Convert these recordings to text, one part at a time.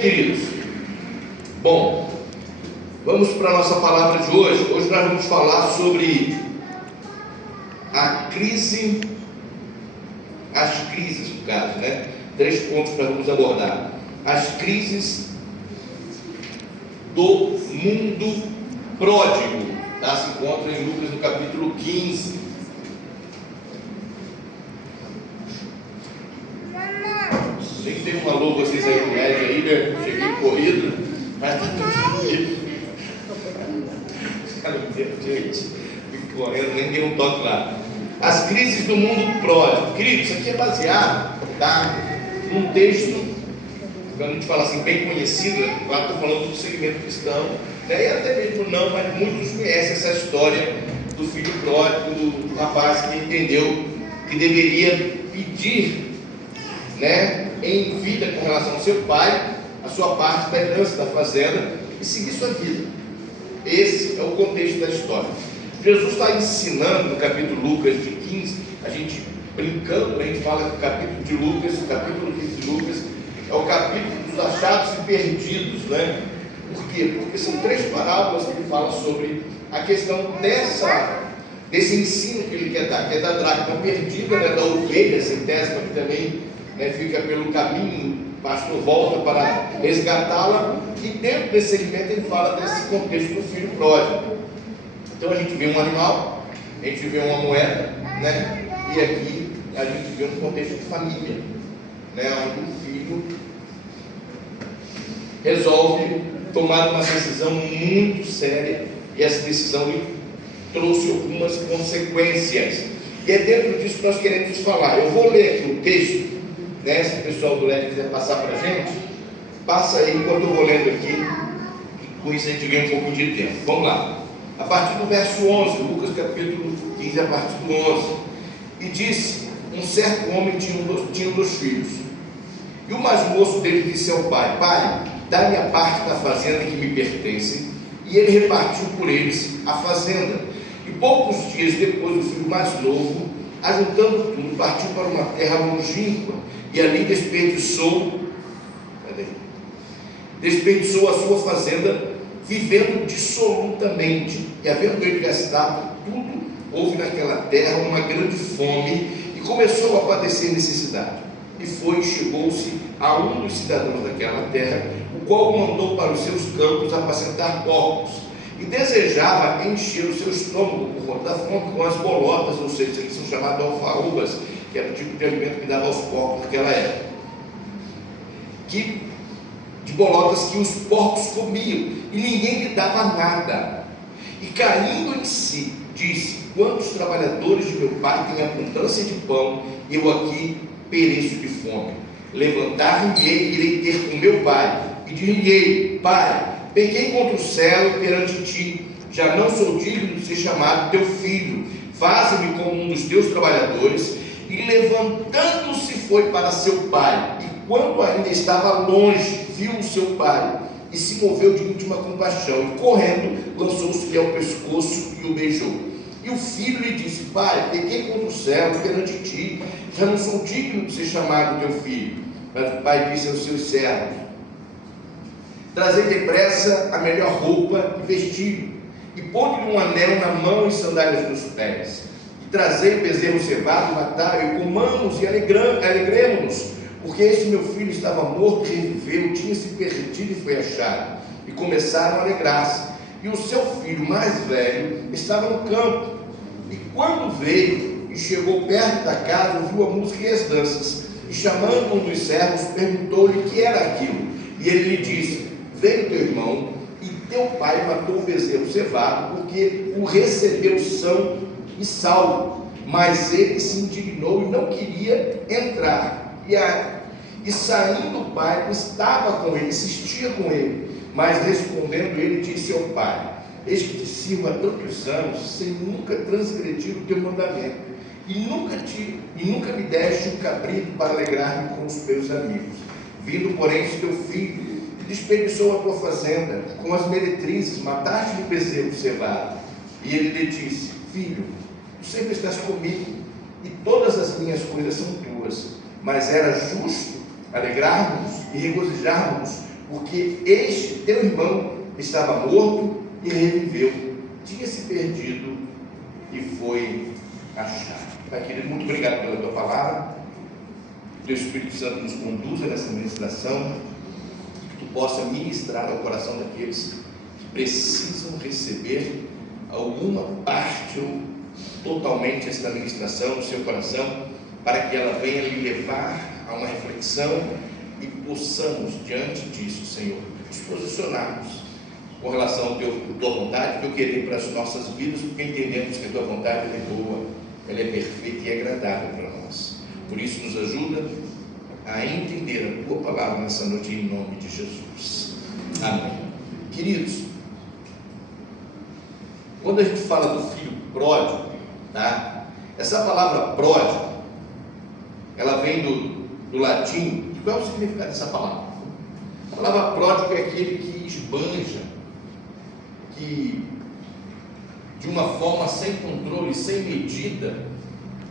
Queridos, bom, vamos para a nossa palavra de hoje. Hoje nós vamos falar sobre a crise, as crises no caso, né? 3 pontos que nós vamos abordar. As crises do mundo pródigo, tá? Se encontra em Lucas no capítulo 15. Nem tem um alô vocês aí com média aí, né? Cheguei corrido, mas tá tudo bem. Gente, fico correndo, nem deu um toque lá. As crises do mundo pródigo. Queridos, isso aqui é baseado, tá? Num texto, quando a gente fala assim, bem conhecido, né? Lá estou falando do segmento cristão, né? E até mesmo não, mas muitos conhecem essa história do filho pródigo, do rapaz que entendeu que deveria pedir, né, em vida com relação ao seu pai, a sua parte da herança da fazenda e seguir sua vida. Esse é o contexto da história. Jesus está ensinando no capítulo Lucas de 15, a gente brincando, a gente fala que o capítulo de Lucas, o capítulo 15 de Lucas, é o capítulo dos achados e perdidos, né? Por quê? Porque são 3 parábolas que ele fala sobre a questão desse ensino que ele quer dar, que é da dracma perdida, né? Da ovelha centésima, que também, né, fica pelo caminho, o pastor volta para resgatá-la, e dentro desse segmento ele fala desse contexto do filho pródigo. Então a gente vê um animal, a gente vê uma moeda, né? E aqui a gente vê um contexto de família, né? Onde um filho resolve tomar uma decisão muito séria, e essa decisão lhe trouxe algumas consequências, e é dentro disso que nós queremos falar. Eu vou ler aqui o texto, né? Se o pessoal do LED quiser passar para a gente, passa aí enquanto eu vou lendo aqui, com isso a gente ganha um pouquinho de tempo. Vamos lá. A partir do verso 11, Lucas capítulo 15, a partir do 11. E disse: um certo homem tinha 2 filhos. E o mais moço dele disse ao pai: pai, dá-me a parte da fazenda que me pertence. E ele repartiu por eles a fazenda. E poucos dias depois, o filho mais novo, ajuntando tudo, partiu para uma terra longínqua, e ali desperdiçou a sua fazenda, vivendo dissolutamente. E havendo ele gastado tudo, houve naquela terra uma grande fome, e começou a padecer necessidade. E foi e chegou-se a um dos cidadãos daquela terra, o qual o mandou para os seus campos apacentar porcos, e desejava encher o seu estômago por conta da fome com as bolotas, ou seja, que são chamadas alfarrobas, que era o tipo de alimento que dava aos porcos naquela época, de bolotas que os porcos comiam, e ninguém lhe dava nada. E caindo em si, disse: quantos trabalhadores de meu pai têm abundância de pão, e eu aqui pereço de fome. Levantar-me-ei e irei ter com meu pai, e dir-lhe-ei: pai, pequei contra o céu e perante ti, já não sou digno de ser chamado teu filho, faze-me como um dos teus trabalhadores. E levantando-se foi para seu pai, e quando ainda estava longe, viu o seu pai, e se moveu de íntima compaixão, e correndo, lançou-se-lhe ao pescoço e o beijou. E o filho lhe disse: pai, pequei contra o céu e perante ti, já não sou digno de ser chamado teu filho. Mas o pai disse aos seus servos: trazei depressa a melhor roupa e vestiu, e pôde-lhe um anel na mão e sandálias nos pés. E trazei o bezerro cevado, matai-o, e comamos e alegremos-nos, porque este meu filho estava morto e reviveu, tinha se perdido e foi achado. E começaram a alegrar-se. E o seu filho mais velho estava no campo. E quando veio e chegou perto da casa, ouviu a música e as danças. E chamando um dos servos, perguntou-lhe o que era aquilo. E ele lhe disse: veio teu irmão, e teu pai matou o bezerro cevado, porque o recebeu são e salvo. Mas ele se indignou e não queria entrar. E saindo o pai, estava com ele, insistia com ele. Mas respondendo ele, disse ao pai: eis que te sirvo há tantos anos, sem nunca transgredir o teu mandamento, e nunca me deste um cabrito para alegrar-me com os meus amigos. Vindo, porém, este teu filho, e desperdiçou a tua fazenda com as meretrizes, mataste-lhe o bezerro cevado. E ele lhe disse: filho, tu sempre estás comigo, e todas as minhas coisas são tuas. Mas era justo alegrarmos e regozijarmos porque este teu irmão estava morto e reviveu, tinha se perdido e foi achado. Pai querido, muito obrigado pela tua palavra. Que o Espírito Santo nos conduza nessa ministração, que tu possa ministrar ao coração daqueles que precisam receber alguma parte ou totalmente esta ministração no seu coração, para que ela venha lhe levar a uma reflexão e possamos, diante disso, Senhor, nos posicionarmos com relação à tua vontade, teu querer para as nossas vidas, porque entendemos que a tua vontade é boa, ela é perfeita e agradável para nós. Por isso, nos ajuda a entender a tua palavra nessa noite, em nome de Jesus. Amém. Queridos, quando a gente fala do filho pródigo, tá? Essa palavra pródigo, ela vem do latim. E qual é o significado dessa palavra? A palavra pródigo é aquele que esbanja, que de uma forma sem controle, sem medida,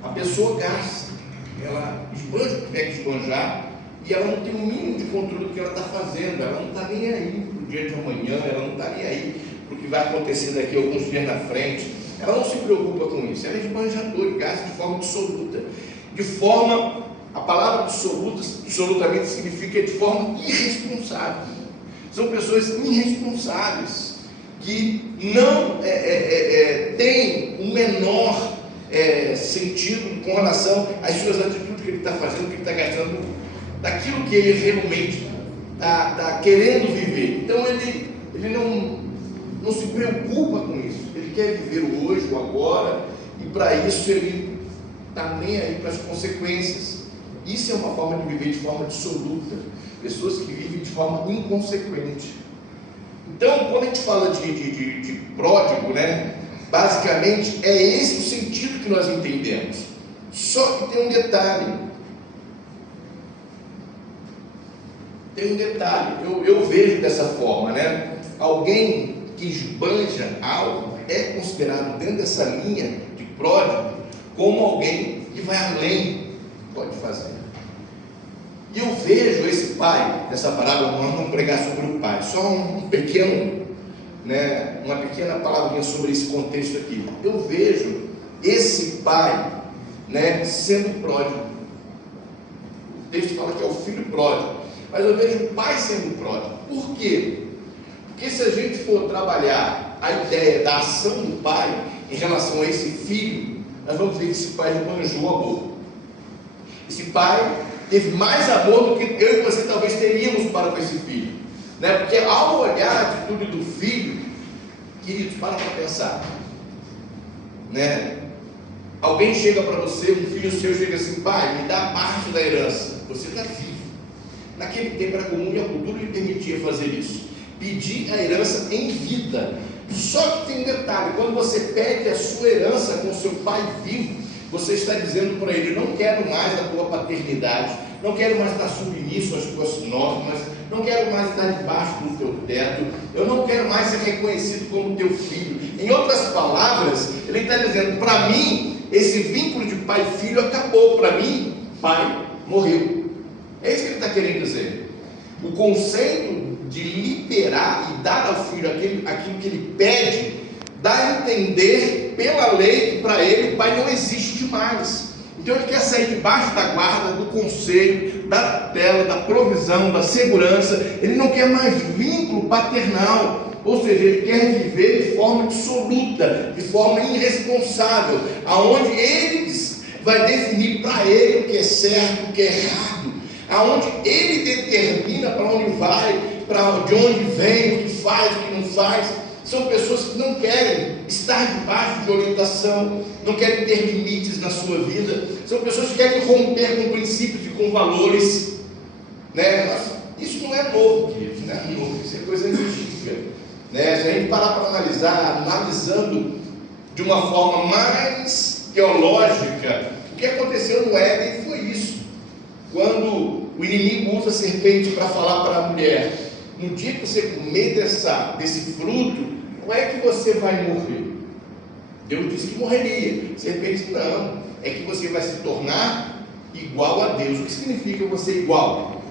a pessoa gasta. Ela esbanja o que tiver que esbanjar e ela não tem o mínimo de controle do que ela está fazendo. Ela não está nem aí para o dia de amanhã, ela não está nem aí para o que vai acontecer daqui a alguns dias na frente. Ela não se preocupa com isso. Ela é esbanjadora, gasta de forma absoluta. De forma, a palavra absolutamente significa de forma irresponsável. São pessoas irresponsáveis que não têm o menor sentido com relação às suas atitudes que ele está fazendo, que ele está gastando, daquilo que ele realmente está querendo viver. Então ele não se preocupa com isso. Ele quer viver o hoje, o agora, e para isso ele está nem aí para as consequências. Isso é uma forma de viver de forma dissoluta. Pessoas que vivem de forma inconsequente. Então, quando a gente fala de pródigo, né, basicamente é esse o sentido que nós entendemos. Só que tem um detalhe. Eu vejo dessa forma, né? Alguém que esbanja algo é considerado dentro dessa linha de pródigo como alguém que vai além, pode fazer. E eu vejo esse pai, nessa parábola, nós vamos pregar sobre o pai, só um pequeno, né, uma pequena palavrinha sobre esse contexto aqui. Eu vejo esse pai, né, sendo pródigo. O texto fala que é o filho pródigo, mas eu vejo o pai sendo pródigo. Por quê? Porque se a gente for trabalhar a ideia da ação do pai em relação a esse filho, nós vamos ver que esse pai esbanjou amor. Esse pai teve mais amor do que eu e você talvez teríamos para com esse filho, né? Porque ao olhar a atitude do filho, queridos, para pensar, né? Alguém chega para você, um filho seu chega assim: pai, me dá parte da herança. Você está vivo. Naquele tempo era comum e a cultura lhe permitia fazer isso, pedir a herança em vida. Só que tem um detalhe: quando você pede a sua herança com seu pai vivo, você está dizendo para ele: não quero mais a tua paternidade, não quero mais estar submisso às tuas normas, não quero mais estar debaixo do teu teto, eu não quero mais ser reconhecido como teu filho. Em outras palavras, ele está dizendo: para mim, esse vínculo de pai e filho acabou. Para mim, pai morreu. É isso que ele está querendo dizer. O conceito de liberar e dar ao filho aquilo que ele pede, dá a entender pela lei que para ele o pai não existe mais. Então ele quer sair debaixo da guarda, do conselho, da tutela, da provisão, da segurança. Ele não quer mais vínculo paternal, ou seja, ele quer viver de forma absoluta, de forma irresponsável, aonde ele vai definir para ele o que é certo, o que é errado, aonde ele determina para onde vai, de onde vem, o que faz, o que não faz. São pessoas que não querem estar debaixo de orientação, não querem ter limites na sua vida. São pessoas que querem romper com princípios e com valores, né? Mas isso não é novo, queridos, não é novo, isso é coisa antiga, né? Se a gente parar para analisar, analisando de uma forma mais teológica, o que aconteceu no Éden foi isso. Quando o inimigo usa a serpente para falar para a mulher: no dia que você comer desse fruto, não é que você vai morrer. Deus disse que morreria. A serpente disse: não, é que você vai se tornar igual a Deus. O que significa você igual?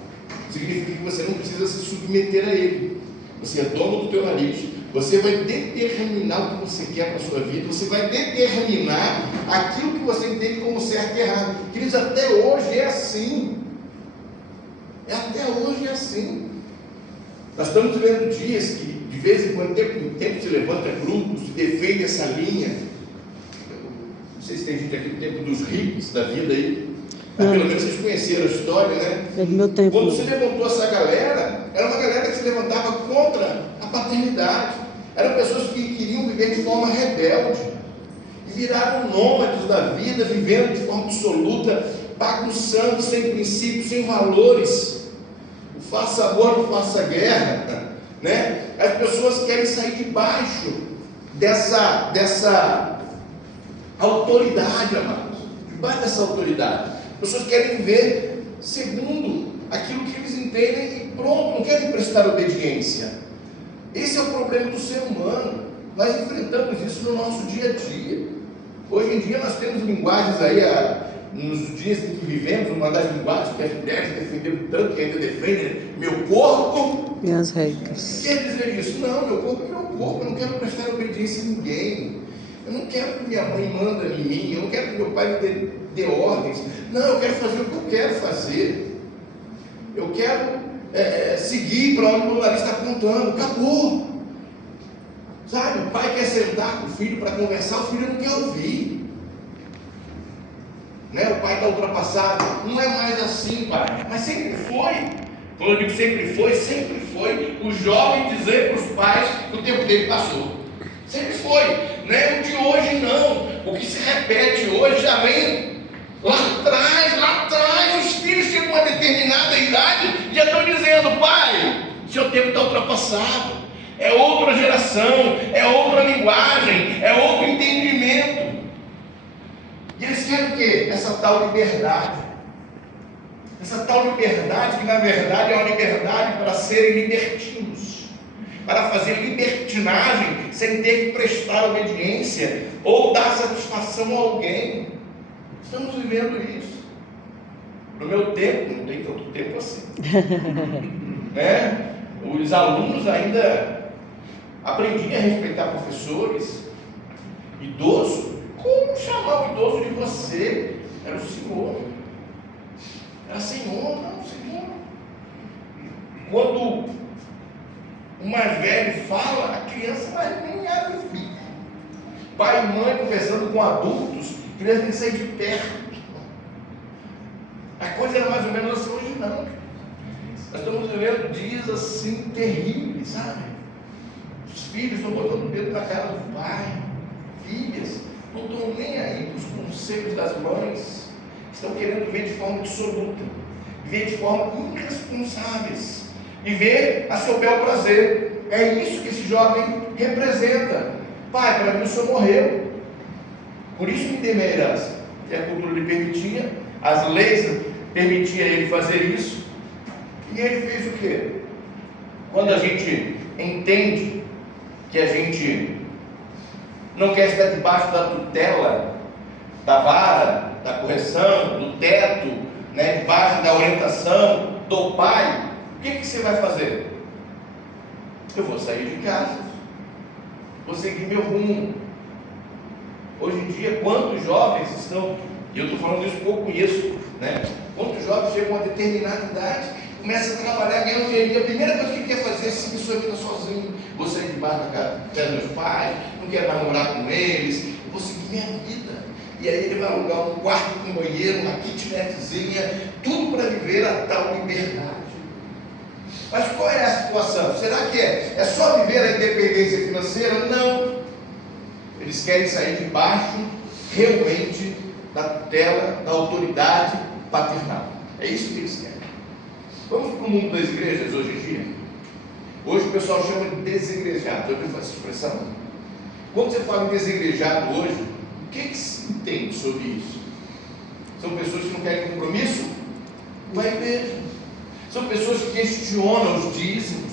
significa que você não precisa se submeter a ele. Você é dono do teu nariz. Você vai determinar o que você quer para a sua vida. Você vai determinar aquilo que você entende como certo e errado. Queridos, até hoje é assim. Até hoje é assim. Nós estamos vivendo dias que, de vez em quando, em tempo se levanta grupos que defendem essa linha. Não sei se tem gente aqui do tempo dos hippies da vida aí. Mas pelo menos vocês conheceram a história, né? É do meu tempo. Quando se levantou essa galera, era uma galera que se levantava contra a paternidade. Eram pessoas que queriam viver de forma rebelde. E viraram nômades da vida, vivendo de forma absoluta, bagunçando, sem princípios, sem valores. O faça amor, não faça guerra, né? As pessoas querem sair debaixo dessa autoridade, amados. Debaixo dessa autoridade. As pessoas querem viver segundo aquilo que eles entendem e pronto, não querem prestar obediência. Esse é o problema do ser humano. Nós enfrentamos isso no nosso dia a dia. Hoje em dia nós temos linguagens aí, nos dias em que vivemos, uma das linguagens que as mulheres defenderam tanto, que ainda defendem, meu corpo, Minhas regras. quer dizer isso? Não, meu corpo é meu corpo, eu não quero prestar obediência a ninguém. Eu não quero que minha mãe manda em mim, eu não quero que meu pai me dê ordens. Não, eu quero fazer o que eu quero fazer. Eu quero seguir para onde o meu nariz está apontando. Acabou. Sabe, o pai quer sentar com o filho para conversar, o filho não quer ouvir. Né? O pai está ultrapassado. Não é mais assim, pai. Mas sempre foi. Quando eu digo sempre foi o jovem dizer para os pais que o tempo dele passou. Sempre foi. Não é o de hoje, não. O que se repete hoje já vem lá atrás. Os filhos chegam a uma determinada idade e já estão dizendo: pai, seu tempo está ultrapassado. É outra geração, é outra linguagem, é outro entendimento. E eles querem o quê? Essa tal liberdade. Essa tal liberdade que na verdade é uma liberdade para serem libertinos, para fazer libertinagem sem ter que prestar obediência ou dar satisfação a alguém. Estamos vivendo isso. No meu tempo, não tem tanto tempo assim, né? Os alunos ainda aprendiam a respeitar professores. Idoso, como chamar o idoso de você? Era o senhor. Era senhor, não, senhor. Quando o mais velho fala, a criança mais nem abre o bico. Pai e mãe conversando com adultos, a criança tem que sair de perto. A coisa era mais ou menos assim. Hoje não. Nós estamos vivendo dias assim terríveis, sabe? Os filhos estão botando o dedo na cara do pai. Filhas não estão nem aí para os conselhos das mães. Estão querendo viver de forma absoluta, viver de forma irresponsáveis, viver a seu bel prazer. É isso que esse jovem representa. Pai, para mim o senhor morreu, por isso me dê minha herança. E a cultura lhe permitia, as leis permitiam ele fazer isso. E ele fez o quê? Quando a gente entende que a gente não quer estar debaixo da tutela, da vara, da correção, do teto, né, debaixo da orientação do pai, o que você vai fazer? Eu vou sair de casa, vou seguir meu rumo. Hoje em dia, quantos jovens estão, e eu estou falando isso porque eu conheço, né? Quantos jovens chegam a uma determinada idade, começam a trabalhar, ganham dinheiro, e a primeira coisa que ele quer fazer é seguir sua vida sozinho. Vou sair debaixo da casa dos meus pais, não quero mais morar com eles, eu vou seguir minha vida. E aí ele vai alugar um quarto com banheiro, uma kitnetzinha, tudo para viver a tal liberdade. Mas qual é a situação? Será que é só viver a independência financeira? Não. Eles querem sair debaixo realmente da tutela, da autoridade paternal. É isso que eles querem. Vamos para o mundo das igrejas hoje em dia. Hoje o pessoal chama de desigrejado. Já ouviu essa expressão? Quando você fala em desigrejado hoje, o que se entende sobre isso? São pessoas que não querem compromisso com a igreja. São pessoas que questionam os dízimos.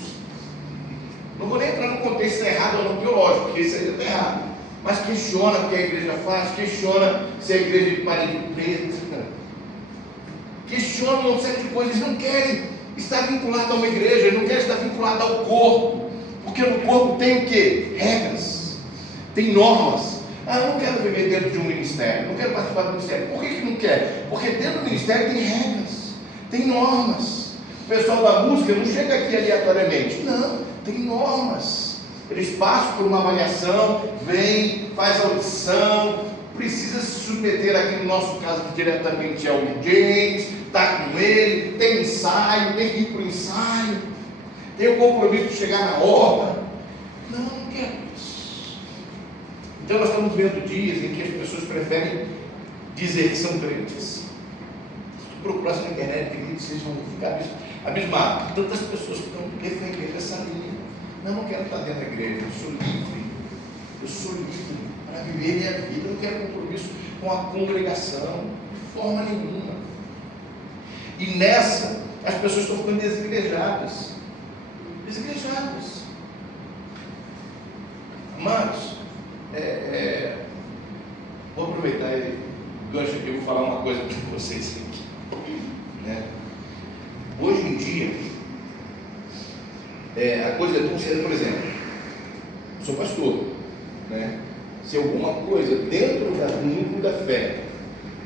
Não vou nem entrar no contexto se é errado ou não, teológico, porque isso aí está errado. Mas questiona o que a igreja faz, questiona se a igreja é de parede preta, questiona uma série de coisas, eles não querem estar vinculado a uma igreja, ele não quer estar vinculado ao corpo, porque no corpo tem o quê? Regras, tem normas. Eu não quero viver dentro de um ministério, não quero participar do ministério. Por que não quer? Porque dentro do ministério tem regras, tem normas. O pessoal da música não chega aqui aleatoriamente, não, tem normas. Eles passam por uma avaliação, vem, faz audição, precisa se submeter aqui no nosso caso diretamente ao James, está com ele, tem ensaio, tem que ir para o ensaio, tem o compromisso de chegar na obra. Não quero isso. Então nós estamos vendo dias em que as pessoas preferem dizer que são crentes. Se tu procurasse na internet, vocês vão ficar abismados. Tantas pessoas que estão defendendo essa linha. Não quero estar dentro da igreja, eu sou livre. Eu sou livre para viver minha vida, eu não quero compromisso com a congregação, de forma nenhuma. E nessa, as pessoas estão ficando desigrejadas. Desigrejadas. Amados, vou aproveitar o gancho aqui, eu vou falar uma coisa para vocês aqui. Né? Hoje em dia, a coisa é considerada, por exemplo, sou pastor, né? Se alguma coisa dentro do núcleo da fé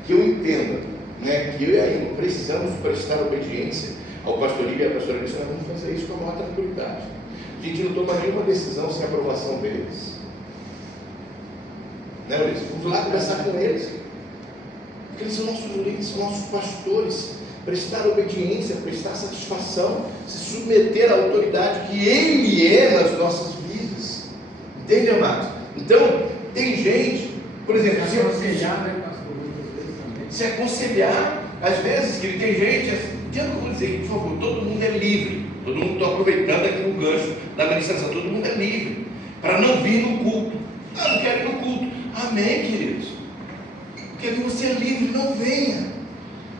que eu entenda, né, que eu e a Ilma precisamos prestar obediência ao pastorio e à pastoria, nós vamos fazer isso com a maior tranquilidade. A gente não toma nenhuma decisão sem a aprovação deles, né, Ulisses? Vamos lá conversar com eles, porque eles são nossos líderes, são nossos pastores. Prestar obediência, prestar satisfação, se submeter à autoridade que Ele é nas nossas vidas. Entende, amados? Então, tem gente, por exemplo, se aconselhar, né, pastor? Se aconselhar, às vezes, que tem gente, entendo o que eu vou dizer, por favor, todo mundo é livre, todo mundo está aproveitando aqui o gancho da administração, todo mundo é livre, para não vir no culto. Não quero ir no culto. Amém, queridos? Porque você é livre, não venha.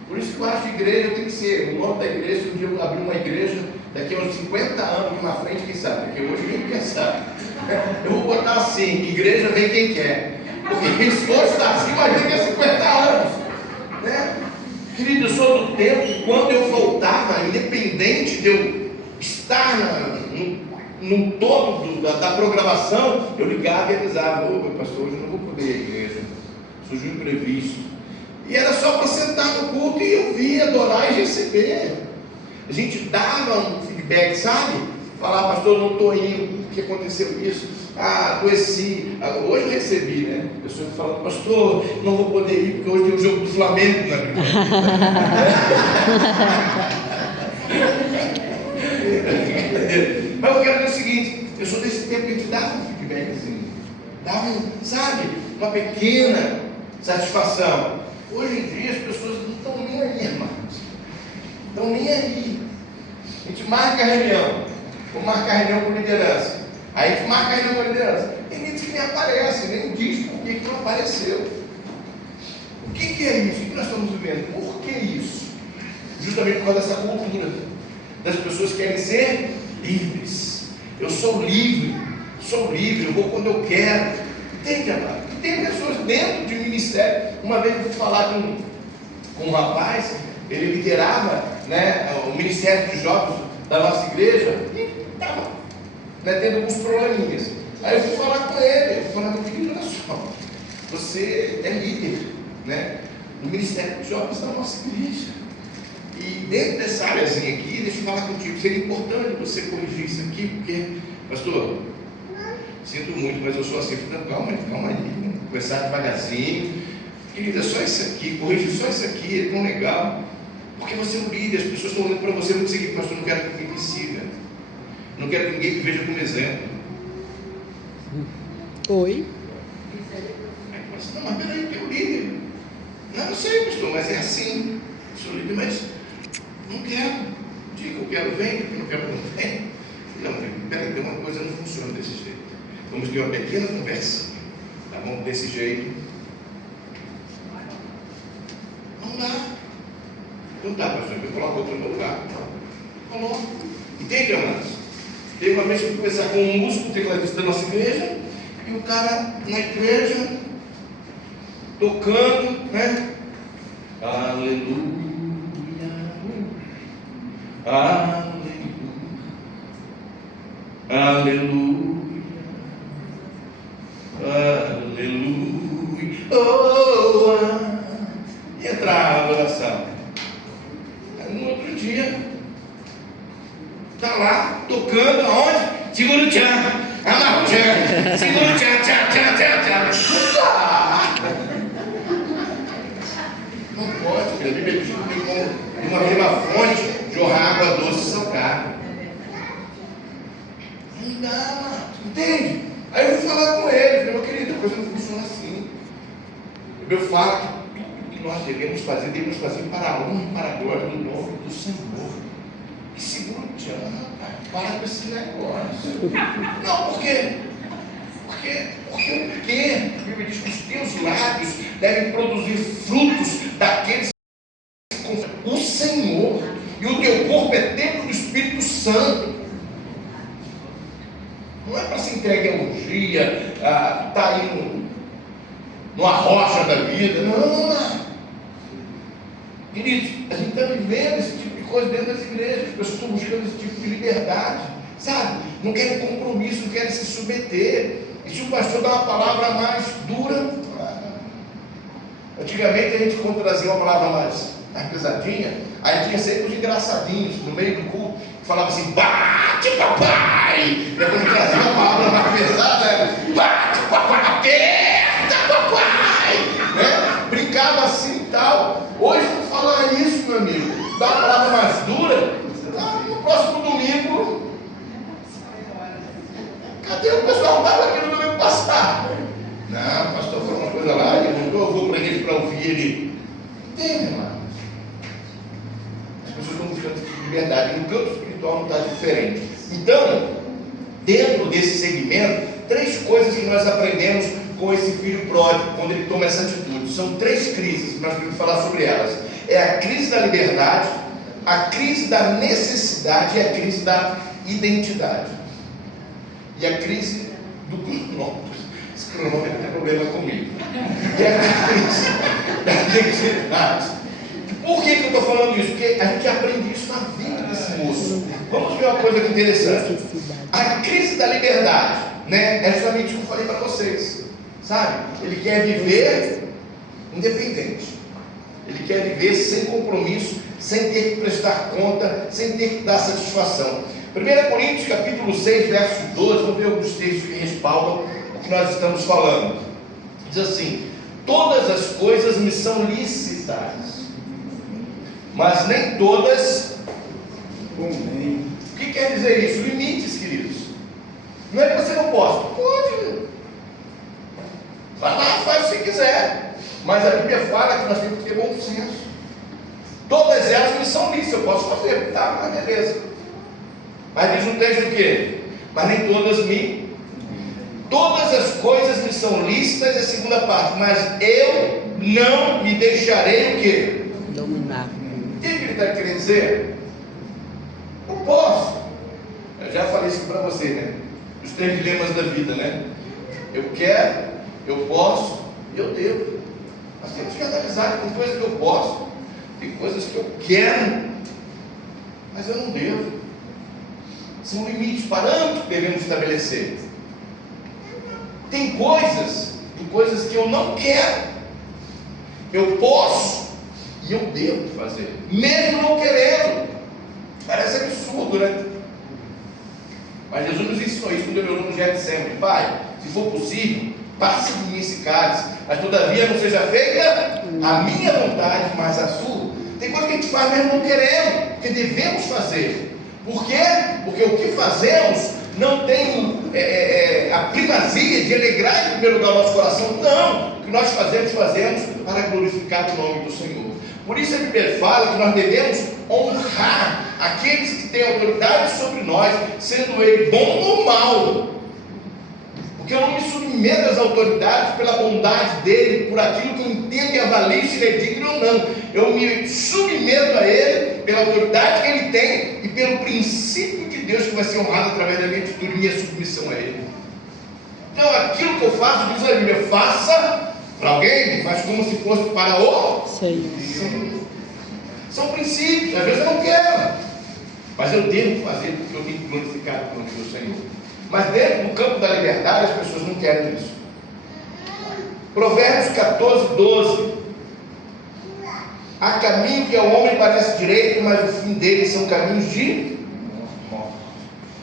Por isso que eu acho que igreja tem que ser, o nome da igreja, se um dia eu abrir uma igreja, daqui a uns 50 anos na frente, quem sabe, porque hoje nem pensar. Eu vou botar assim, igreja vem quem quer. Porque quem for está assim, mas daqui a 50 anos. Né? Querido, eu sou do tempo que quando eu voltava, independente de eu estar no todo da programação, eu ligava e avisava, ô pastor, hoje eu não vou poder ir à igreja, surgiu um imprevisto. E era só para sentar no culto e ouvir, adorar e receber. A gente dava um feedback, sabe? Falar, pastor, não estou indo, porque aconteceu isso. Adoeci. Hoje eu recebi, né? Pessoas falando, pastor, não vou poder ir, porque hoje tem o jogo do Flamengo, né? Mas eu quero dizer o seguinte, eu sou desse tempo que a gente dava um feedbackzinho. Dava, sabe? Uma pequena satisfação. Hoje em dia as pessoas não estão nem aí, irmãos. Estão nem aí. A gente marca a reunião. Vou marcar a reunião com liderança. Aí a gente marca a reunião com a liderança. Tem gente que nem aparece, nem diz por que não apareceu. O que é isso? O que nós estamos vivendo? Por que isso? Justamente por causa dessa cultura. Das pessoas que querem ser livres. Eu sou livre, eu vou quando eu quero. Entende, amado? Tem pessoas dentro de um ministério. Uma vez eu fui falar com um rapaz, ele liderava, né, o ministério de jovens da nossa igreja e estava, né, tendo alguns probleminhas. Aí eu fui falar com ele, eu falei, meu filho, olha só, você é líder, né, do ministério de jovens da nossa igreja. E dentro dessa áreazinha aqui, deixa eu falar contigo, seria importante você corrigir isso aqui, porque, pastor, sinto muito, mas eu sou assim, calma aí, vamos começar devagarzinho. Querida, só isso aqui, corrige só isso aqui, é tão legal. Porque você é um líder, as pessoas estão olhando para você e vão dizer, pastor, não quero que ninguém me siga. Não quero que ninguém me veja como exemplo. Oi? Não, mas peraí, eu líder. Não sei, pastor, mas é assim. Sou líder, mas não quero. Diga que eu quero, vem, que eu não quero, não vem. Não, peraí, tem uma coisa que não funciona desse jeito. Vamos ter uma pequena conversa, tá bom? Desse jeito. Não dá. Então tá, pastor, eu coloco outro no lugar. Coloco. Entende, amados? Teve uma vez que eu fui conversar com um músico, tecladista da nossa igreja, e o cara na igreja, tocando, né? Aleluia. Aleluia, aleluia, aleluia. Oh, e entrar na adoração. No outro dia, está lá tocando aonde? Segura o tchan, amarra o tchan, segura o tchan, tchan, tchan, tchan, tchan. Não pode, porque a Bíblia diz que de uma mesma fonte jorrar água doce e salgada. Não dá, entende? Aí eu fui falar com ele, falei, meu querido, a coisa não funciona assim. Eu falo que tudo que nós devemos fazer para a honra e para a glória do nome do Senhor. E segura o tchan, para com esse negócio. Não, por quê? Porque o quê? A Bíblia diz que os teus lábios devem produzir frutos daqueles que confessam o Senhor. E o teu corpo é templo do Espírito Santo. Não é para se entregar a orgia, tá aí numa rocha da vida. Não. Queridos, a gente está vivendo esse tipo de coisa dentro das igrejas. As pessoas estão buscando esse tipo de liberdade, sabe? Não querem compromisso, não querem se submeter. E se o pastor dá uma palavra mais dura, antigamente a gente, quando trazia uma palavra mais pesadinha, aí tinha sempre os engraçadinhos no meio do culto que falavam assim: bate papai. Depois de trazer uma palavra mais pesada, bate papai, aperta papai, né? Brincava assim e tal. Hoje não falar isso, meu amigo, dá uma palavra mais dura, no próximo domingo. Cadê o pessoal? Estava aqui no domingo passado. Não, o pastor falou uma coisa lá, eu vou para ele para ouvir ele. Entende, irmão? As pessoas estão buscando esse tipo de liberdade. E no campo espiritual não está diferente. Então, dentro desse segmento, 3 coisas que nós aprendemos com esse filho pródigo, quando ele toma essa atitude. São 3 crises que nós podemos falar sobre elas. É a crise da liberdade, a crise da necessidade e a crise da identidade. E a crise do cronômetro. Esse cronômetro tem problema comigo. E a crise da identidade. Por que eu estou falando isso? Porque a gente aprende isso na vida desse moço. Vamos ver uma coisa interessante. A crise da liberdade, né? É justamente o que eu falei para vocês. Sabe? Ele quer viver independente. Ele quer viver sem compromisso, sem ter que prestar conta, sem ter que dar satisfação. 1 Coríntios capítulo 6, verso 12, vamos ver alguns textos que respaldam o que nós estamos falando. Diz assim: todas as coisas me são lícitas, mas nem todas convêm. O que quer dizer isso? Limites, queridos. Não é que você não possa, pode. Vai lá, faz o que quiser. Mas a Bíblia fala que nós temos que ter bom senso. Todas elas me são lícitas, eu posso fazer, tá, mas beleza. Mas diz um texto o quê? Mas nem todas me. Todas as coisas me são lícitas, é a segunda parte. Mas eu não me deixarei o quê? Dominar. O que ele está querendo dizer? Eu posso. Eu já falei isso para você, né? Os 3 dilemas da vida, né? Eu quero, eu posso e eu devo. Nós temos que analisar que tem coisas que eu posso, tem coisas que eu quero, mas eu não devo. São limites, parâmetros que devemos estabelecer. Tem coisas que eu não quero. Eu posso e eu devo fazer, mesmo não querendo. Parece absurdo, né? Mas Jesus nos ensinou isso quando ele orou no Getsemane: Pai, se for possível, passe de mim esse cálice, mas todavia não seja feita a minha vontade, mas a sua. Tem coisa que a gente faz mesmo não querendo, porque devemos fazer. Por quê? Porque o que fazemos não tem a primazia de alegrar em primeiro lugar o nosso coração. Não, o que nós fazemos para glorificar o nome do Senhor. Por isso a Bíblia fala que nós devemos honrar aqueles que têm autoridade sobre nós, sendo ele bom ou mau. Porque eu não me submeto às autoridades pela bondade dele, por aquilo que entendo e avalio se ele é digno ou não. Eu me submeto a ele pela autoridade que ele tem e pelo princípio de Deus que vai ser honrado através da minha atitude e minha submissão a ele. Então aquilo que eu faço, diz a Bíblia, faça para alguém, mas como se fosse para o Senhor. São princípios, às vezes eu não quero. mas eu devo fazer porque eu tenho glorificado o nome do Senhor. Mas dentro do campo da liberdade, as pessoas não querem isso. Provérbios 14, 12. Há caminho que ao homem parece direito, mas o fim dele são caminhos de morte.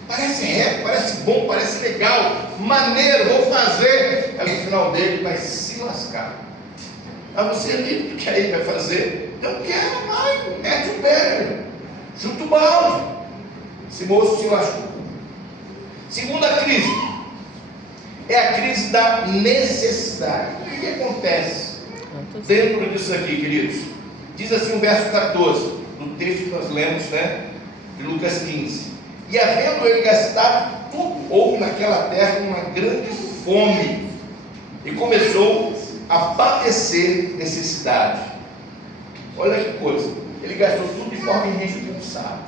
Parece reto, parece bom, parece legal, maneiro, vou fazer. Aí no final dele vai se lascar. Mas você ali, que aí vai fazer? Não quero mais, mete o pé, chuta o balde. Esse moço se lascou. Segunda crise é a crise da necessidade. O que acontece dentro disso aqui, queridos? Diz assim o verso 14 do texto que nós lemos, né, de Lucas 15: e havendo ele gastado tudo, houve naquela terra uma grande fome, e começou a padecer necessidade. Olha que coisa, ele gastou tudo de forma irresponsável.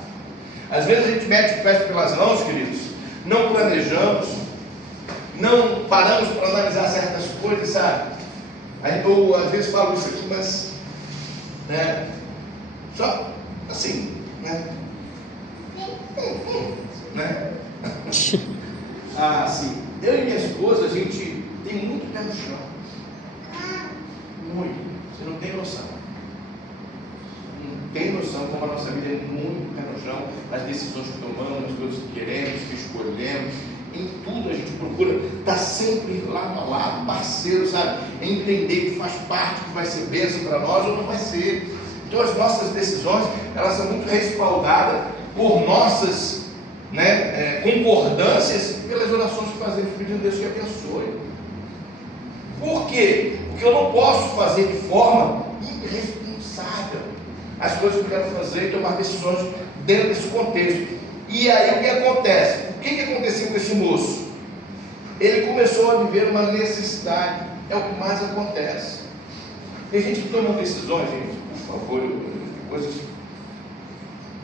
Às vezes a gente mete o pé pelas mãos, queridos, não planejamos, não paramos para analisar certas coisas, sabe? Eu às vezes falo isso aqui, mas né, só assim, né? Né? Assim, eu e minha esposa, a gente tem muito pé no chão. Muito. Você não tem noção. Não tem noção como a nossa vida é muito pé no chão. As decisões que tomamos, as coisas que queremos, que escolhemos. Em tudo a gente procura estar sempre lado a lado, parceiro, sabe? Entender que faz parte, que vai ser bênção para nós ou não vai ser. Então as nossas decisões, elas são muito respaldadas por nossas, né, concordâncias, pelas orações que fazemos, pedindo a Deus que abençoe. Por quê? Porque eu não posso fazer de forma irresponsável as coisas que eu quero fazer e tomar decisões dentro desse contexto. E aí o que acontece? O que aconteceu com esse moço? Ele começou a viver uma necessidade. É o que mais acontece. Tem gente que toma decisões, gente, por favor, coisas.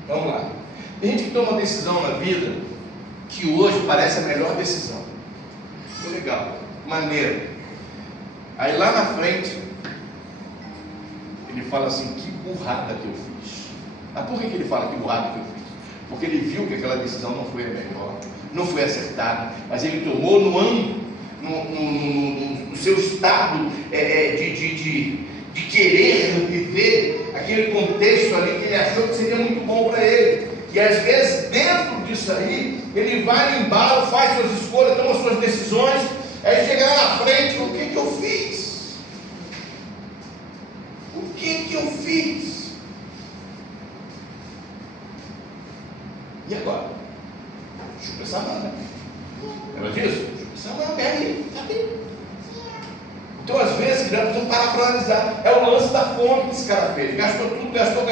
Vamos lá. Tem gente que toma decisão na vida que hoje parece a melhor decisão. Foi legal, maneiro. Aí lá na frente, ele fala assim: que burrada que eu fiz. Mas por que ele fala que burrada que eu fiz? Porque ele viu que aquela decisão não foi a melhor, não foi acertada, mas ele tomou no seu estado de querer viver aquele contexto ali que ele achou que seria muito bom para ele. E às vezes dentro disso aí, ele vai no embalo, faz suas escolhas, toma suas decisões, aí chega lá na frente: o que eu fiz? O que eu fiz? E agora? Chupa essa manga. Lembra disso? Chupa essa manga, é aí, sabe? Então, às vezes, nós precisamos parar para analisar. É o lance da fome que esse cara fez. Gastou tudo, gastou.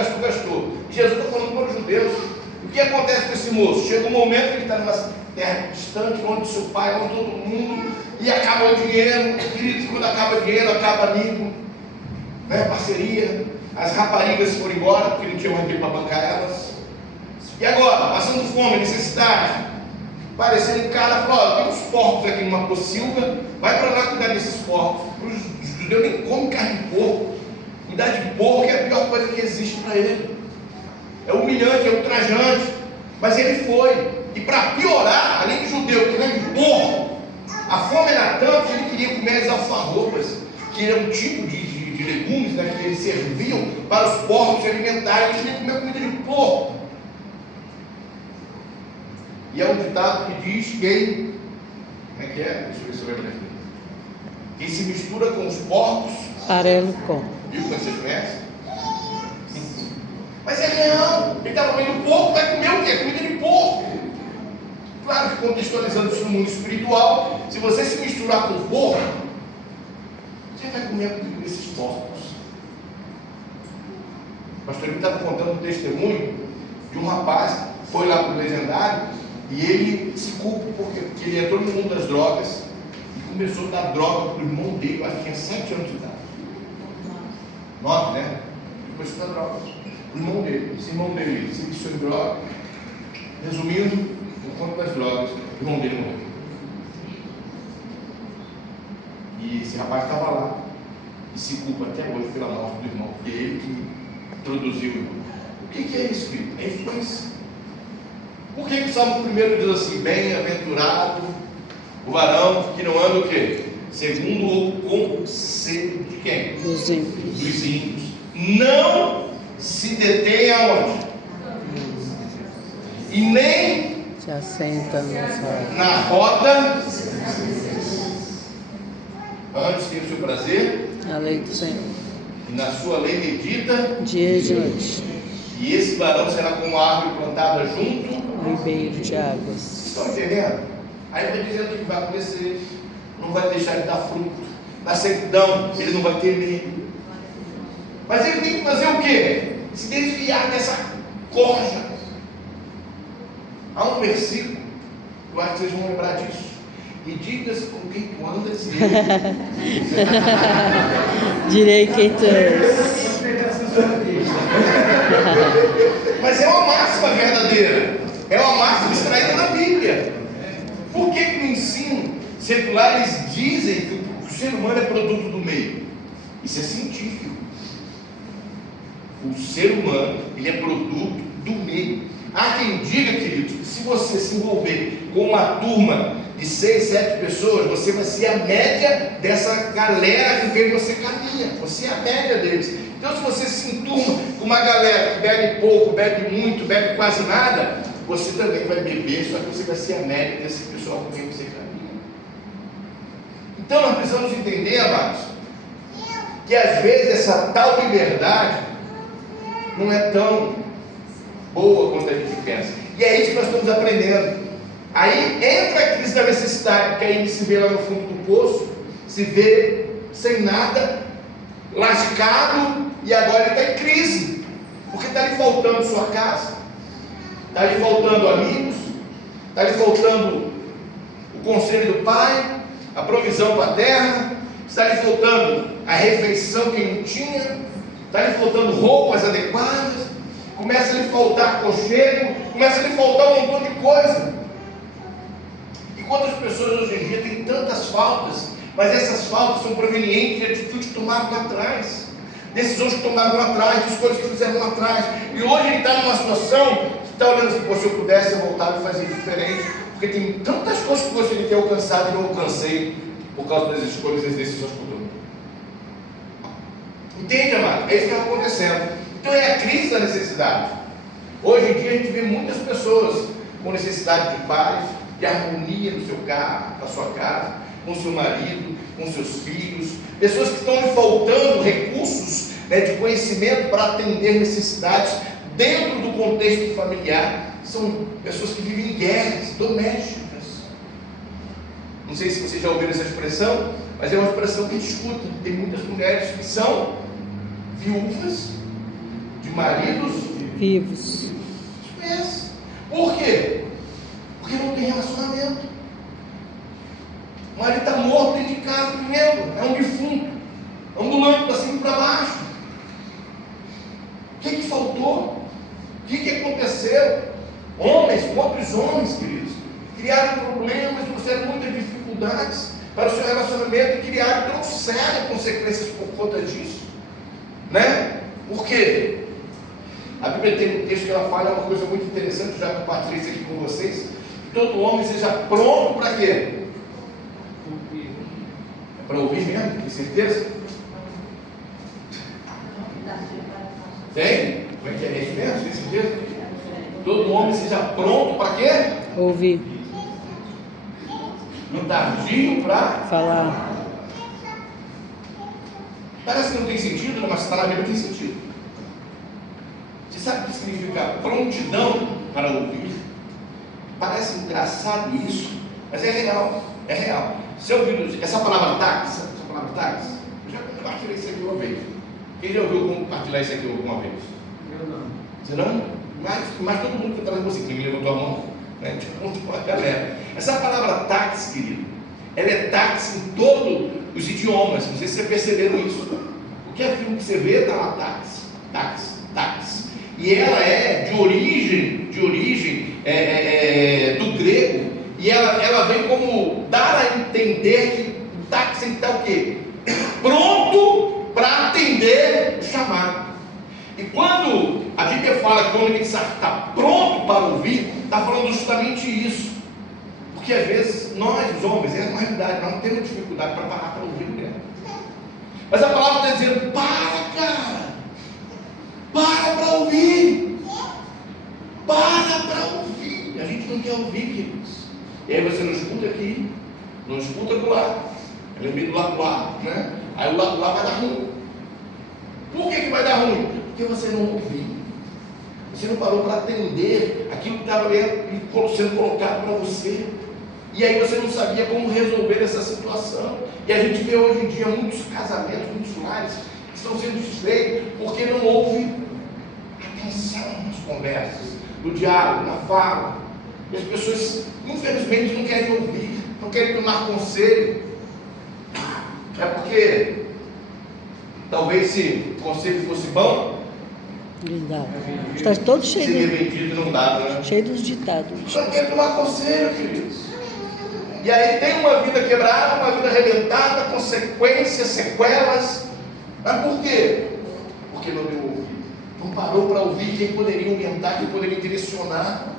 E Jesus está falando para os judeus. O que acontece com esse moço? Chega um momento que ele está numa terra distante, onde seu pai, onde todo mundo, e acaba o dinheiro. Queridos, quando acaba o dinheiro, acaba amigo, né? Parceria. As raparigas foram embora, porque não tinha mais dinheiro para bancar elas. E agora, passando fome, necessidade, parecendo um cara, falou: tem uns porcos aqui numa pocilga, vai para lá cuidar desses porcos. Os judeus nem comem carne de porco. Cuidar de porco é a pior coisa que existe para ele. É humilhante, é ultrajante. Mas ele foi. E para piorar, além de judeu que nem de porco, a fome era tanto que ele queria comer as alfarrobas, que era um tipo de legumes, né, que eles serviam para os porcos se alimentarem. Ele queria comer comida de porco. E é um ditado que diz: quem, como é que é? Deixa eu ver se eu lembro aqui. Quem se mistura com os porcos, farelo come. Viu como vocês conhecem? Mas é real. Ele está comendo porco, vai comer o quê? Comida de porco. Claro que contextualizando isso no mundo espiritual, se você se misturar com porco, você vai comer a comida desses porcos. O pastor ele estava contando um testemunho de um rapaz que foi lá para o legendário. E ele se culpa porque ele entrou no mundo das drogas e começou a dar droga para o irmão dele, acho que tinha 7 anos de idade. 9, né? Ele começou a dar droga para o irmão dele. Esse irmão dele se viciou em droga. Resumindo, por conta das drogas, o irmão dele morreu. E esse rapaz estava lá e se culpa até hoje pela morte do irmão, porque ele que introduziu o irmão. O que é isso, filho? É influência. Por que o Salmo 1 diz assim: bem-aventurado o varão que não anda o quê? Segundo o conselho de quem? Dos ímpios. Dos ímpios. Não se detém aonde? E nem Se assenta na roda. Antes tem o seu prazer. a lei do Senhor. E na sua lei medita Dia e de noite. E esse varão será como árvore plantada junto ao ribeiro de águas. Vocês estão entendendo? Aí vai dizendo que vai acontecer, não vai deixar de dar fruto. Na sequidão, ele não vai ter medo. Mas ele tem que fazer o quê? Se desviar dessa corja. Há um versículo, eu acho que vocês vão lembrar disso. E digas com quem tu andas. Direi quem tu és. Mas é uma máxima verdadeira. É uma máxima extraída da Bíblia. Por que no ensino secular eles dizem que o ser humano é produto do meio? Isso é científico. O ser humano, ele é produto do meio. Há quem diga, queridos, que se você se envolver com uma turma de 6, 7 pessoas, você vai ser a média dessa galera com quem você caminha. Você é a média deles. Então, se você se enturma com uma galera que bebe pouco, bebe muito, bebe quase nada, você também vai beber, só que você vai ser a média desse pessoal com quem você caminha. Então, nós precisamos entender, amados, que às vezes essa tal liberdade não é tão boa quanto a gente pensa. E é isso que nós estamos aprendendo. Aí entra a crise da necessidade, porque aí ele se vê lá no fundo do poço, se vê sem nada, lascado, e agora ele está em crise, porque está lhe faltando sua casa, está lhe faltando amigos, está lhe faltando o conselho do pai, a provisão paterna, está lhe faltando a refeição que ele não tinha, está lhe faltando roupas adequadas, começa a lhe faltar aconchego, começa a lhe faltar um montão de coisa. E quantas pessoas hoje em dia têm tantas faltas, mas essas faltas são provenientes de atitudes que tomaram lá atrás, decisões que tomaram lá atrás, de escolhas que fizeram lá atrás, e hoje ele está numa situação que está olhando assim: pô, se eu pudesse eu voltava e fazer diferente, porque tem tantas coisas que eu gostaria de ter alcançado e não alcancei por causa das escolhas e das decisões que eu tomei. Entende, amado? É isso que está acontecendo. Então é a crise da necessidade. Hoje em dia a gente vê muitas pessoas com necessidade de paz, de harmonia no seu carro, na sua casa, com seu marido, com seus filhos, pessoas que estão lhe faltando recursos, de conhecimento para atender necessidades dentro do contexto familiar. São pessoas que vivem em guerras domésticas. Não sei se vocês já ouviram essa expressão, mas é uma expressão que a gente escuta. Tem muitas mulheres que são viúvas de maridos vivos. Por quê? Porque não tem relacionamento. O marido está morto dentro de casa vivendo, é um defunto, ambulante para cima e para baixo. O que faltou? O que aconteceu? Homens, quantos homens, queridos, criaram problemas, trouxeram muitas dificuldades para o seu relacionamento e trouxeram consequências por conta disso, né? Por quê? A Bíblia tem um texto que ela fala uma coisa muito interessante, já compartilhei isso aqui com vocês: que todo homem seja pronto para quê? É para ouvir mesmo? Tem certeza? Tem? Como é que é isso mesmo? Tem certeza? Todo homem seja pronto para quê? Ouvir. Não tardio para falar. Parece que não tem sentido, mas está na Bíblia, tem sentido. Você sabe o que significa prontidão para ouvir? Parece engraçado isso, mas é real, é real. Você ouviu essa palavra táxi? Eu já compartilhei isso aqui uma vez. Quem já ouviu compartilhar isso aqui alguma vez? Eu não. Você não? Mas todo mundo que está na música, que me levantou a mão, né? Tipo, uma galera. Essa palavra táxi, querido, ela é táxi em todos os idiomas. Não sei se vocês perceberam isso. Qualquer filme que você vê está lá táxi. E ela é de origem do grego, e ela vem como dar a entender que o táxi tem que estar o quê? Pronto para atender o chamado. E quando a Bíblia fala que o homem tem que estar pronto para ouvir, está falando justamente isso. Porque às vezes nós, os homens, é uma realidade, nós não temos dificuldade para parar para ouvir mulher. Mas a palavra está dizendo: para, cara, para ouvir, para ouvir. A gente não quer ouvir, queridos. E aí você não escuta aqui, não escuta do lado. Eu lembrei do lado do lado, né? Aí o lado do lado vai dar ruim. Por que vai dar ruim? Porque você não ouviu. Você não parou para atender aquilo que estava sendo colocado para você. E aí você não sabia como resolver essa situação. E a gente vê hoje em dia muitos casamentos, muitos lares que estão sendo desfeitos porque não houve atenção nas conversas, no diálogo, na fala. E as pessoas, infelizmente, não querem ouvir, não querem tomar conselho. É porque talvez se o conselho fosse bom, está todo cheio seria vendido e não dado, né? cheio dos ditados. Não quer tomar conselho, queridos. E aí tem uma vida quebrada, uma vida arrebentada, consequências, sequelas. Mas por quê? Porque não deu ouvido. Não parou para ouvir quem poderia orientar, quem poderia direcionar.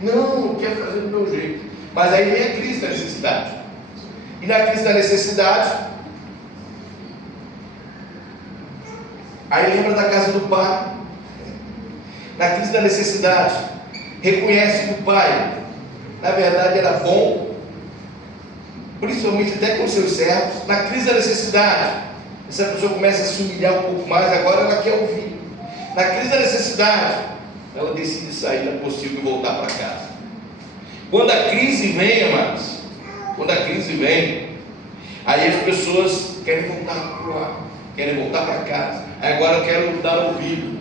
Não quero fazer do meu jeito. Mas aí vem a crise da necessidade. E na crise da necessidade, aí lembra da casa do pai. Na crise da necessidade, reconhece que o pai, na verdade, era bom, principalmente até com seus servos. Na crise da necessidade, essa pessoa começa a se humilhar um pouco mais, agora ela quer ouvir. Na crise da necessidade, ela decide sair da possível e voltar para casa. Quando a crise vem, amados, quando a crise vem, aí as pessoas querem voltar para lá, querem voltar para casa. Aí agora eu quero dar ouvido.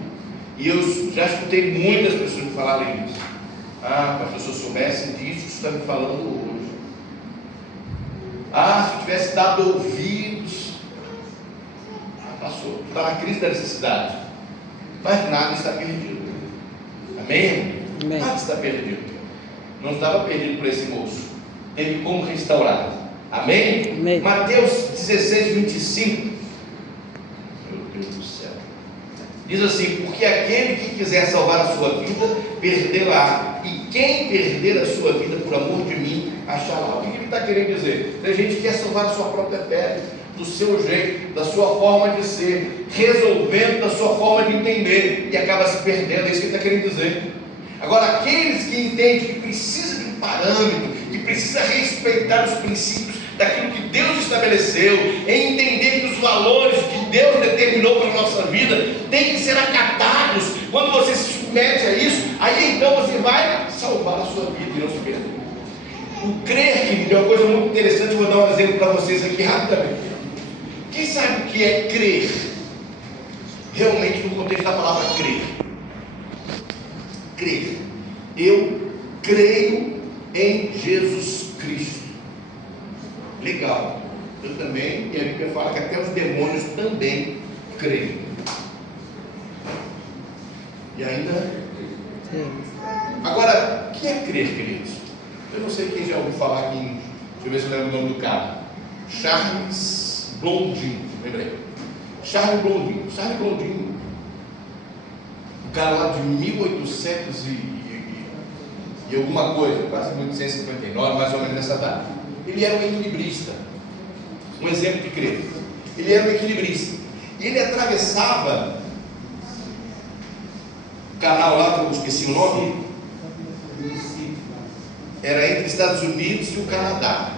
E eu já escutei muitas pessoas me falarem isso. Ah, pastor, se eu soubesse disso que você está me falando hoje. Ah, se eu tivesse dado ouvidos. Passou, está na crise da necessidade. Mas nada está perdido. Amém? Amém. Nada está perdido. Não estava perdido por esse moço. Teve como restaurar. Amém? Amém. Mateus 16, 25. Meu Deus do céu. Diz assim: porque aquele que quiser salvar a sua vida, perdê-la. E quem perder a sua vida por amor de mim, achará. O que ele está querendo dizer? Tem gente que quer salvar a sua própria pele, do seu jeito, da sua forma de ser, resolvendo da sua forma de entender, e acaba se perdendo. É isso que ele está querendo dizer. Agora, aqueles que entendem que precisa de um parâmetro, que precisa respeitar os princípios daquilo que Deus estabeleceu, em entender que os valores que Deus determinou para a nossa vida têm que ser acatados. Quando você se submete a isso, aí então você vai salvar a sua vida e não se perder. O crer, querido, é uma coisa muito interessante. Vou dar um exemplo para vocês aqui rapidamente. Quem sabe o que é crer? Realmente no contexto da palavra crer. Crer. Eu creio em Jesus Cristo. Legal. Eu também, e a Bíblia fala que até os demônios também creem. E ainda? Sim. Agora, o que é crer, queridos? Eu não sei quem já ouviu falar aqui, deixa eu ver se eu lembro o nome do cara. Charles Blondin, lembrei. Charles Blondin. Charles Blondin, o cara lá de 1800 e alguma coisa, quase 1859, mais ou menos nessa data. Ele era um equilibrista, um exemplo de crer. Ele era um equilibrista, e ele atravessava o canal lá, que eu esqueci o nome, era entre os Estados Unidos e o Canadá.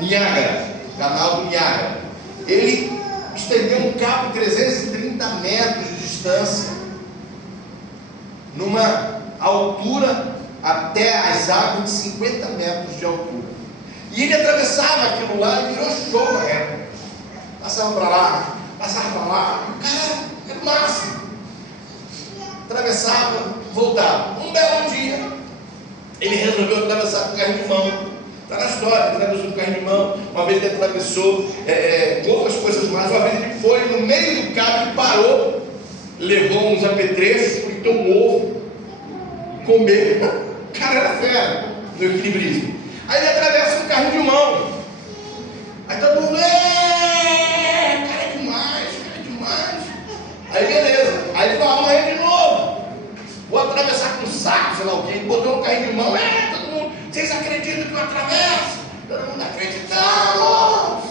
Niágara, canal do Niágara. Ele estendeu um cabo de 330 metros de distância, numa altura até as águas de 50 metros de altura. E ele atravessava aquilo lá e virou show na época. Passava para lá, passava para lá. O cara era o máximo. Atravessava, voltava. Um belo dia, ele resolveu atravessar com o carro de mão. Está na história, ele atravessou com o carro de mão. Uma vez ele atravessou outras coisas mais. Uma vez ele foi no meio do cabo e parou, levou uns apetrechos, fritou um ovo, comeu. O cara era fera no equilibrismo. Aí ele atravessa com o carro de mão. Aí todo mundo, cara é demais, cara é demais. Aí beleza, aí ele vai amanhã de novo. Vou irmão, todo mundo, vocês acreditam que eu atravesso? Todo mundo acreditamos!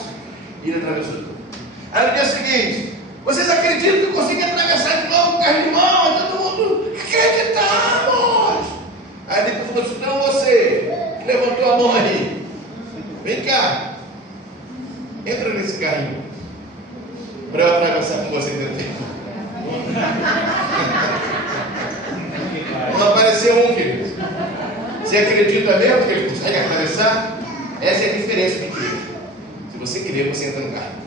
E ele atravessou tudo. Aí no dia seguinte, vocês acreditam que eu consegui atravessar de novo com o carro de mão? Todo mundo, acreditamos! Aí depois falou assim, não, você que levantou a mão aí, vem cá, entra nesse carrinho, para eu atravessar com você dentro. Não apareceu um, querido. Você acredita mesmo que ele consegue atravessar? Essa é a diferença do igreja. Se você crer, você entra no carro.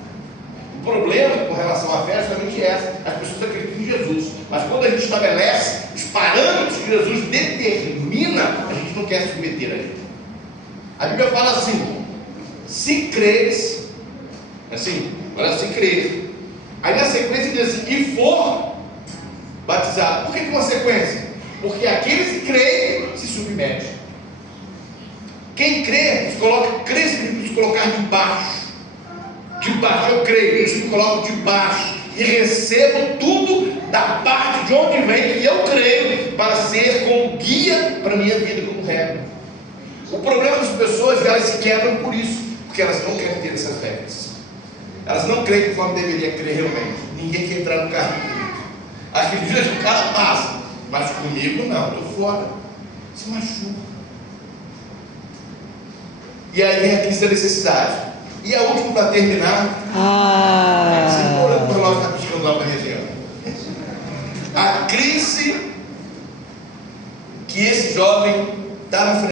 O problema com relação à fé é justamente essa. As pessoas acreditam em Jesus. Mas quando a gente estabelece os parâmetros que Jesus determina, a gente não quer se submeter a ele. A Bíblia fala assim: se creres, assim, olha, se creres. Aí na sequência diz assim, e for batizado. Por que uma sequência? Porque aqueles que creem se submetem. Quem crê, crê significa se colocar debaixo. Debaixo, eu creio, eu me coloco debaixo e recebo tudo da parte de onde vem que eu creio para ser como guia para a minha vida, como regra. O problema das pessoas, elas se quebram por isso, porque elas não querem ter essas regras. Elas não creem conforme deveria crer realmente. Ninguém quer entrar no carro comigo. Acredita que o cara passa, mas comigo não, estou fora. Se machuca. E aí vem a crise da necessidade. E a última para terminar. O relógio está piscando lá para a região. A crise que esse jovem está na frente.